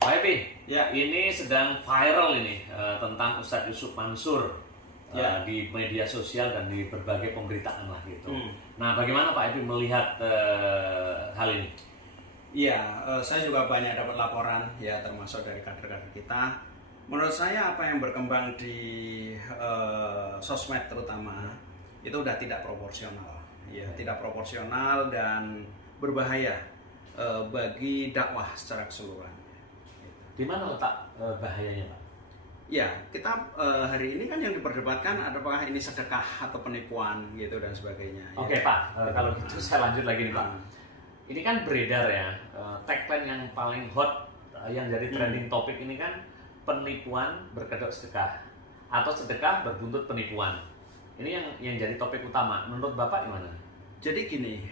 Pak Epi, Ya. ini sedang viral ini tentang Ustadz Yusuf Mansur di media sosial dan di berbagai pemberitaan lah gitu. Nah, bagaimana Pak Epi melihat hal ini? Iya, saya juga banyak dapat laporan ya, termasuk dari kader-kader kita. Menurut saya apa yang berkembang di sosmed terutama itu udah tidak proporsional, ya, tidak proporsional dan berbahaya bagi dakwah secara keseluruhan. Di mana letak bahayanya, Pak? Ya, kita hari ini kan yang diperdebatkan apakah ini sedekah atau penipuan gitu dan sebagainya. Oke, ya. Pak, kalau gitu saya lanjut lagi nih, Pak. Ini kan beredar ya, tagline yang paling hot yang jadi trending topik ini kan penipuan berkedok sedekah atau sedekah berbuntut penipuan. Ini yang jadi topik utama. Menurut Bapak gimana? Jadi gini,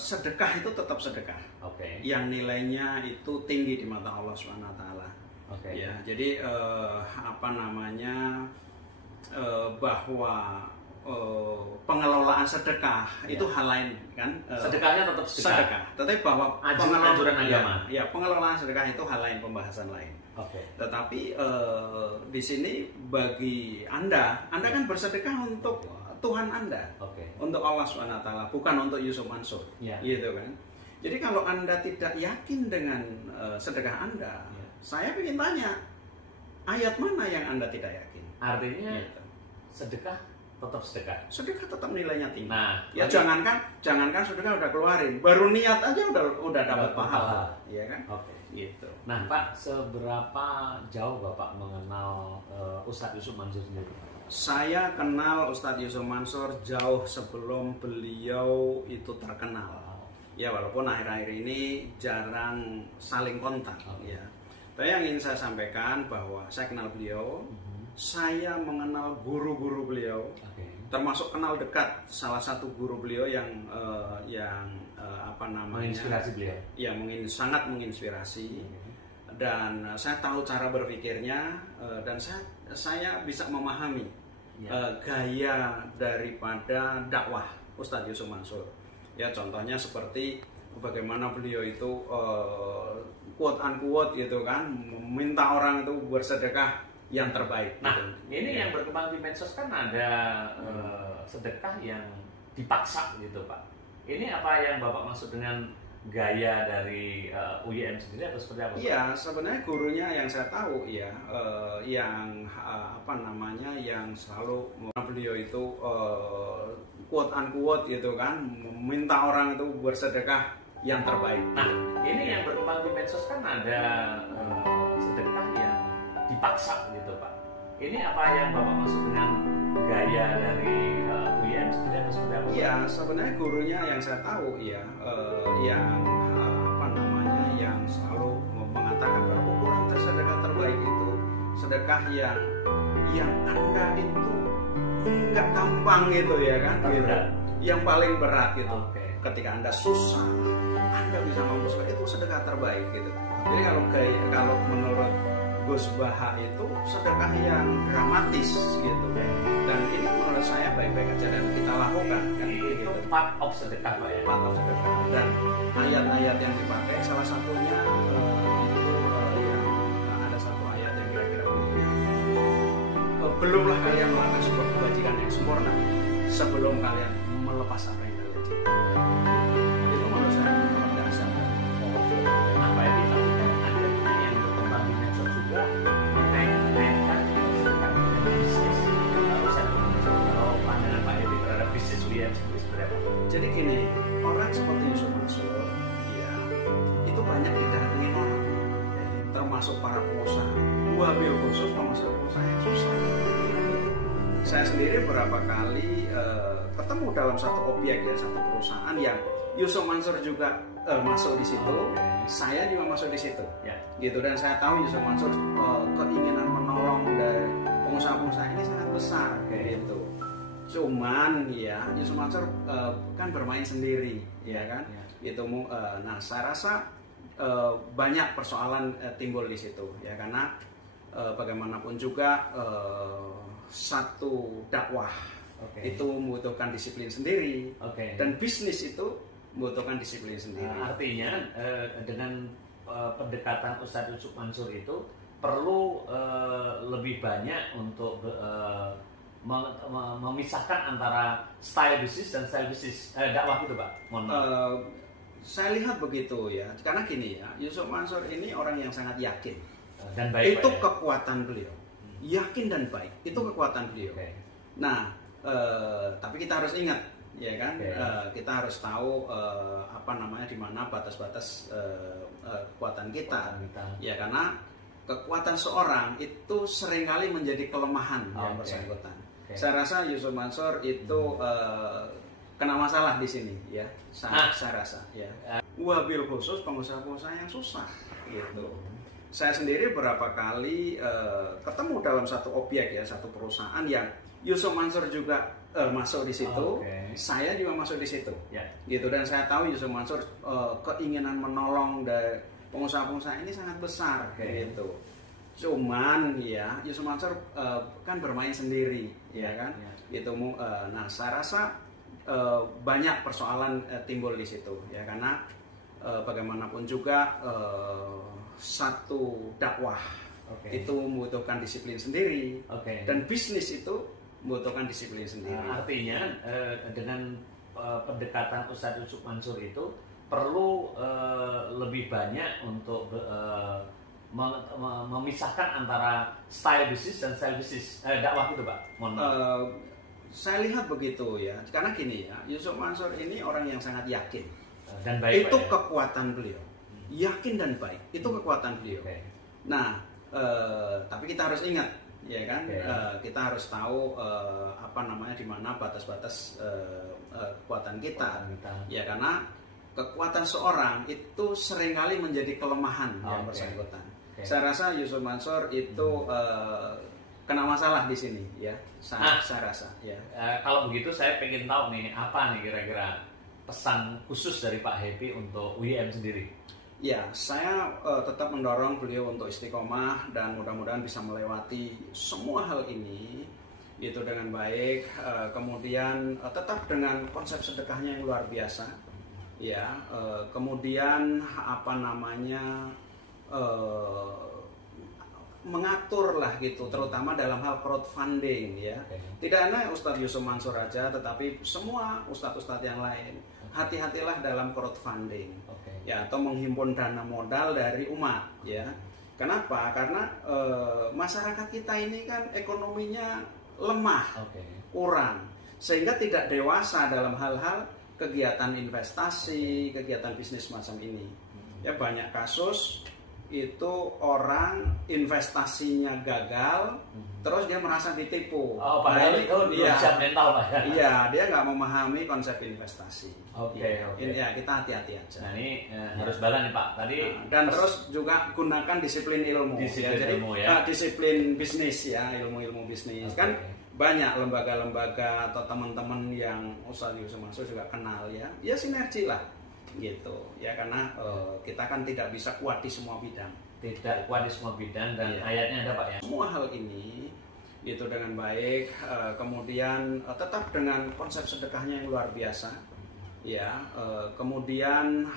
sedekah itu tetap sedekah. Oke. Yang nilainya itu tinggi di mata Allah SWT. Oke. Ya, jadi bahwa pengelolaan sedekah itu hal lain kan. Sedekahnya tetap sedekah. Tetapi bahwa anjuran agama. Ya, pengelolaan sedekah itu hal lain, pembahasan lain. Oke. Tetapi di sini bagi Anda kan bersedekah untuk Tuhan Anda, untuk Allah SWT, bukan untuk Yusuf Mansur, gitu kan. Jadi kalau Anda tidak yakin dengan sedekah Anda, saya ingin tanya, ayat mana yang Anda tidak yakin? Artinya gitu. Sedekah tetap sedekah. Sedekah tetap nilainya tinggi. Nah, ya jangankan sedekah udah keluarin, baru niat aja udah dapat pahala, ya kan? Oke. Gitu. Nah, Pak, seberapa jauh Bapak mengenal Ustadz Yusuf Mansur sendiri? Saya kenal Ustadz Yusuf Mansur jauh sebelum beliau itu terkenal. Ya, walaupun akhir-akhir ini jarang saling kontak. Ya. Tapi yang ingin saya sampaikan bahwa saya kenal beliau, saya mengenal guru-guru beliau, termasuk kenal dekat salah satu guru beliau yang menginspirasi beliau. Ya, sangat menginspirasi. Dan saya tahu cara berpikirnya dan saya bisa memahami gaya daripada dakwah Ustadz Yusuf Mansur. Ya, contohnya seperti bagaimana beliau itu quote unquote gitu kan, meminta orang itu bersedekah yang terbaik. Nah, gitu. Ini yang berkembang di medsos kan ada sedekah yang dipaksa gitu, Pak. Ini apa yang Bapak maksud dengan gaya dari UYM sendiri atau seperti apa? Iya, sebenarnya gurunya yang saya tahu ya, yang selalu beliau itu quote unquote gitu kan, meminta orang itu bersedekah yang terbaik. Nah, ini yang berkembang di medsos kan ada sedekah yang dipaksa gitu, Pak. Ini apa yang Bapak maksud dengan gaya dari UYM sendiri atau seperti apa? Iya, sebenarnya gurunya yang saya tahu ya, yang selalu mengatakan bahwa ukuran sedekah terbaik itu sedekah yang Anda itu nggak gampang gitu ya kan, gitu. Yang paling berat gitu. Ketika Anda susah, Anda bisa mampu itu sedekah terbaik gitu. Jadi kalau menurut Gus Baha itu sedekah yang dramatis gitu, dan ini menurut saya baik-baik aja dan kita lakukan kan. Itu part of sedekah, Pak ya. Part of sedekah. Dan ayat-ayat yang dipakai salah satunya ada satu ayat yang kira-kira begini. Belumlah kalian melakukan sebuah kebajikan yang sempurna sebelum kalian melepas apa yang kalian cinta. Itu menurut saya luar biasa. Apa yang dilakukan akhirnya yang berkembang di medsos juga mengaitkan sedekah dengan bisnis. Kalau pandangan Pak Epi terhadap bisnis UYM seperti apa? Jadi gini, orang seperti Yusuf Mansur, ya, itu banyak didatengin orang, ya, termasuk para pengusaha. Wabil khusus termasuk pengusaha yang susah. Saya sendiri beberapa kali ketemu dalam satu objek ya, satu perusahaan yang Yusuf Mansur juga masuk di situ, saya juga masuk di situ, gitu. Dan saya tahu Yusuf Mansur keinginan menolong dari pengusaha-pengusaha ini sangat besar, kayak gitu. Cuman ya Yusuf Mansur kan bermain sendiri, ya kan? Itu nah saya rasa banyak persoalan timbul di situ, ya, karena bagaimanapun juga satu dakwah itu membutuhkan disiplin sendiri, dan bisnis itu membutuhkan disiplin sendiri. Artinya dengan pendekatan Ustadz Yusuf Mansur itu perlu lebih banyak untuk memisahkan antara style bisnis dan style bisnis dakwah gitu Pak. Saya lihat begitu ya, karena gini ya, Yusuf Mansur ini orang yang sangat yakin dan baik. Itu Pak, ya? kekuatan beliau, yakin dan baik, itu kekuatan beliau. Okay. Nah, tapi kita harus ingat, ya kan, kita harus tahu di mana batas-batas kekuatan kita. Ya karena kekuatan seorang itu seringkali menjadi kelemahan yang bersangkutan. Saya rasa Yusuf Mansur itu kena masalah di sini, ya. Saya rasa, ya. Wabil khusus pengusaha-pengusaha yang susah, gitu. Saya sendiri berapa kali ketemu dalam satu objek ya, satu perusahaan yang Yusuf Mansur juga masuk di situ, saya juga masuk di situ, gitu. Dan saya tahu Yusuf Mansur keinginan menolong dari pengusaha-pengusaha ini sangat besar, gitu. Cuman ya Yusuf Mansur kan bermain sendiri, ya kan, gitu. Nah, saya rasa banyak persoalan timbul di situ, ya karena bagaimanapun juga satu dakwah itu membutuhkan disiplin sendiri, dan bisnis itu membutuhkan disiplin sendiri. Artinya dengan pendekatan Ustadz Yusuf Mansur itu perlu lebih banyak untuk memisahkan antara style bisnis dan style bisnis dakwah gitu Pak. Saya lihat begitu ya, karena gini ya, Yusuf Mansur ini orang yang sangat yakin dan baik. Itu Pak, kekuatan beliau, yakin dan baik, itu kekuatan beliau. Nah, tapi kita harus ingat, ya kan, kita harus tahu di mana batas-batas kekuatan kita. Ya karena kekuatan seorang itu seringkali menjadi kelemahan yang bersangkutan. Saya rasa Yusuf Mansur itu kena masalah di sini, ya. Saya rasa, ya. Kalau begitu saya pengen tahu nih, apa nih kira-kira pesan khusus dari Pak Happy untuk UIM sendiri? Ya, saya tetap mendorong beliau untuk istiqomah dan mudah-mudahan bisa melewati semua hal ini itu dengan baik. Kemudian tetap dengan konsep sedekahnya yang luar biasa, ya. Kemudian mengatur lah gitu, terutama dalam hal crowdfunding, ya. Tidak hanya Ustadz Yusuf Mansur aja, tetapi semua ustadz-ustadz yang lain. Hati-hatilah dalam crowdfunding, ya, atau menghimpun dana modal dari umat, ya. Kenapa? Karena masyarakat kita ini kan ekonominya lemah, kurang, sehingga tidak dewasa dalam hal-hal kegiatan investasi, kegiatan bisnis macam ini. Ya, banyak kasus itu orang investasinya gagal, terus dia merasa ditipu. Padahal itu siap mental Pak. Iya, dia nggak memahami konsep investasi. Ya, kita hati-hati aja. Nah, ini harus balance nih Pak. Tadi dan terus juga gunakan disiplin ilmu. Jadi disiplin bisnis, ya, ilmu-ilmu bisnis. Kan banyak lembaga-lembaga atau teman-teman yang Ustadz Yusuf Mansur juga kenal, ya. Ya sinergi lah, gitu, ya, karena kita kan tidak bisa kuat di semua bidang, dan ayatnya ada Pak, ya. Semua hal ini itu dengan baik, kemudian tetap dengan konsep sedekahnya yang luar biasa, ya. Kemudian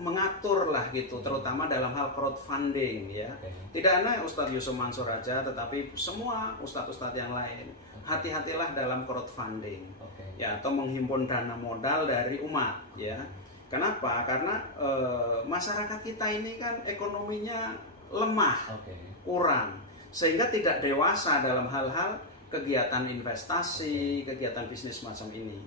mengatur lah gitu, terutama dalam hal crowdfunding, ya. Tidak hanya Ustadz Yusuf Mansur aja, tetapi semua ustadz-ustadz yang lain. Hati-hatilah dalam crowdfunding, ya, atau menghimpun dana modal dari umat, ya. Kenapa? Karena masyarakat kita ini kan ekonominya lemah, kurang, sehingga tidak dewasa dalam hal-hal kegiatan investasi, kegiatan bisnis macam ini.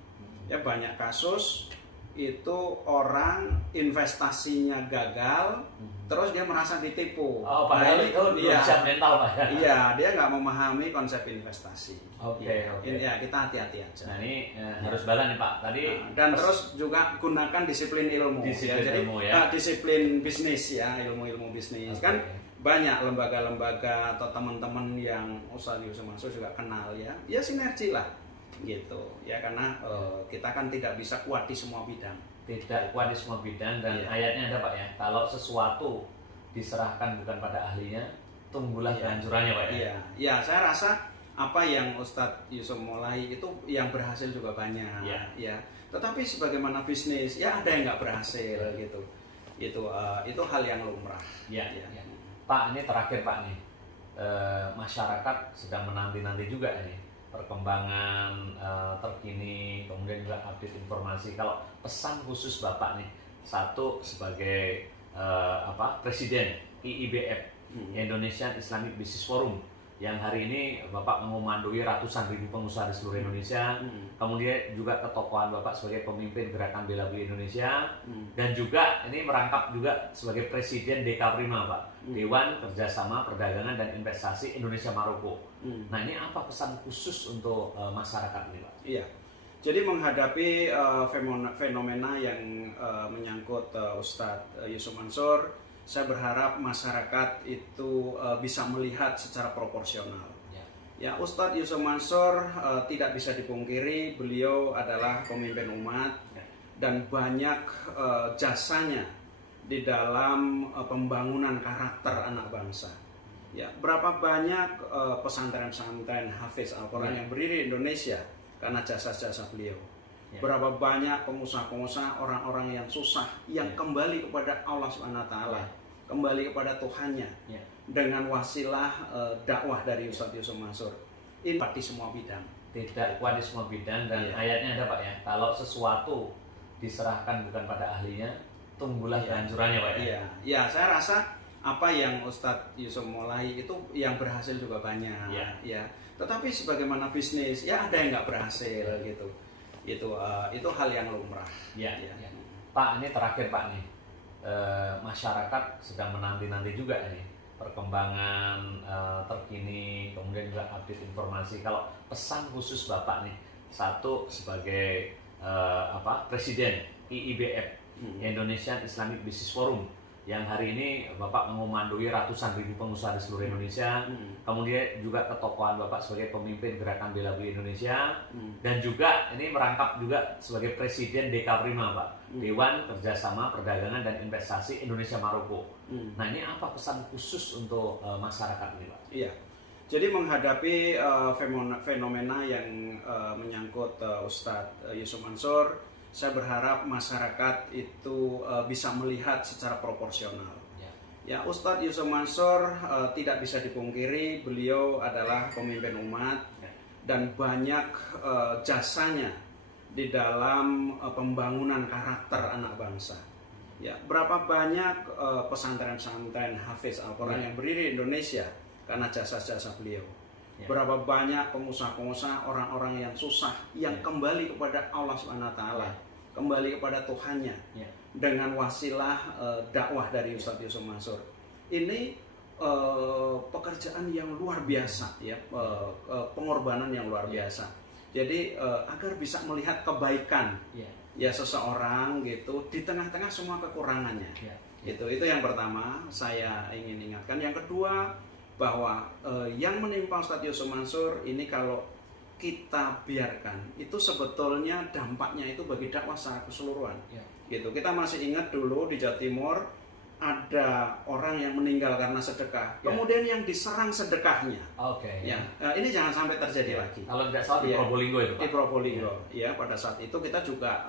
Ya, banyak kasus itu orang investasinya gagal, terus dia merasa ditipu. Padahal itu siap mental Pak. Iya, dia nggak memahami konsep investasi. Ya, kita hati-hati aja. Nah, ini harus balance nih Pak. Tadi dan terus juga gunakan disiplin ilmu. Disiplin bisnis, ya, ilmu-ilmu bisnis. Kan banyak lembaga-lembaga atau teman-teman yang Ustadz Yusuf Mansur juga kenal, ya. Ya sinergi lah, gitu, ya, karena kita kan tidak bisa kuat di semua bidang. Dan ayatnya ada Pak, ya. Kalau sesuatu diserahkan bukan pada ahlinya, tunggulah kehancurannya Pak, ya. Ya, saya rasa apa yang Ustadz Yusuf mulai itu yang berhasil juga banyak, ya. Tetapi sebagaimana bisnis, ya ada yang nggak berhasil gitu. Itu hal yang lumrah. Ya. Pak, ini terakhir Pak nih, masyarakat sedang menanti-nanti juga ini perkembangan terkini, kemudian juga update informasi. Kalau pesan khusus Bapak nih, satu sebagai Presiden IIBF, Indonesian Islamic Business Forum, yang hari ini Bapak mengomandoi ratusan ribu pengusaha di seluruh Indonesia, kemudian juga ketokohan Bapak sebagai pemimpin Gerakan Bela Beli Indonesia, dan juga ini merangkap juga sebagai Presiden DK-Prima Pak, Dewan Kerjasama Perdagangan dan Investasi Indonesia Maroko. Nah, ini apa pesan khusus untuk masyarakat ini Pak? Iya, jadi menghadapi fenomena yang menyangkut Ustadz Yusuf Mansur, saya berharap masyarakat itu bisa melihat secara proporsional. Ya, Ustadz Yusuf Mansur tidak bisa dipungkiri, beliau adalah pemimpin umat dan banyak jasanya di dalam pembangunan karakter anak bangsa. Ya, berapa banyak pesantren-pesantren hafiz Al-Quran yang berdiri di Indonesia karena jasa-jasa beliau. Berapa banyak pengusaha-pengusaha, orang-orang yang susah, yang kembali kepada Allah SWT, kembali kepada Tuhannya, dengan wasilah dakwah dari Ustadz Yusuf Mansur. Ini di semua bidang. Tidak kuat di semua bidang, dan ayatnya ada Pak ya, kalau sesuatu diserahkan bukan pada ahlinya, tunggulah kehancurannya Pak ya. Ya, saya rasa apa yang Ustadz Yusuf mulai itu yang berhasil juga banyak. Ya. Tetapi sebagaimana bisnis, ya ada yang nggak berhasil gitu. Itu hal yang lumrah. Pak, ini terakhir Pak nih, masyarakat sedang menanti-nanti juga nih perkembangan terkini, kemudian juga update informasi. Kalau pesan khusus Bapak nih, satu sebagai Presiden IIBF, Indonesian Islamic Business Forum, yang hari ini Bapak mengomandoi ratusan ribu pengusaha di seluruh Indonesia, kemudian juga ketokohan Bapak sebagai pemimpin Gerakan Bela Beli Indonesia, dan juga ini merangkap juga sebagai Presiden DK-Prima Pak, Dewan Kerjasama Perdagangan dan Investasi Indonesia Maroko. Nah, ini apa pesan khusus untuk masyarakat ini Pak? Iya, jadi menghadapi fenomena yang menyangkut Ustadz Yusuf Mansur, saya berharap masyarakat itu bisa melihat secara proporsional. Ya, Ustadz Yusuf Mansur tidak bisa dipungkiri, beliau adalah pemimpin umat dan banyak jasanya di dalam pembangunan karakter anak bangsa. Ya, berapa banyak pesantren-pesantren hafiz Al-Quran yang berdiri di Indonesia karena jasa-jasa beliau. Berapa banyak pengusaha-pengusaha, orang-orang yang susah, yang kembali kepada Allah SWT, kembali kepada Tuhannya, dengan wasilah dakwah dari Ustadz Yusuf Mansur. Ini pekerjaan yang luar biasa, ya, pengorbanan yang luar biasa. Jadi agar bisa melihat kebaikan ya seseorang gitu di tengah-tengah semua kekurangannya. Itu yang pertama saya ingin ingatkan. Yang kedua, bahwa yang menimpa Ustadz Yusuf Mansur ini kalau kita biarkan, itu sebetulnya dampaknya itu bagi dakwah secara keseluruhan. Gitu. Kita masih ingat dulu di Jawa Timur ada orang yang meninggal karena sedekah, kemudian yang diserang sedekahnya. Ini jangan sampai terjadi lagi. Kalau tidak salah di Probolinggo itu Pak. Di Probolinggo, ya, pada saat itu kita juga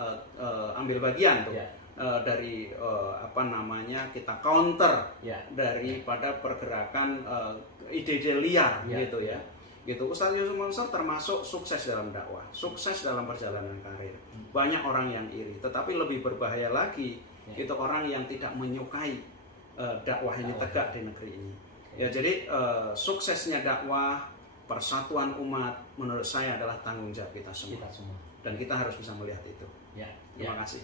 ambil bagian tuh. Dari kita counter daripada pergerakan ide-ide liar gitu ya. Gitu. Ustadz Yusuf Mansur termasuk sukses dalam dakwah, sukses dalam perjalanan karir. Banyak orang yang iri, tetapi lebih berbahaya lagi itu orang yang tidak menyukai dakwah ini tegak di negeri ini. Ya, jadi suksesnya dakwah, persatuan umat menurut saya adalah tanggung jawab kita semua. Dan kita harus bisa melihat itu. Terima kasih.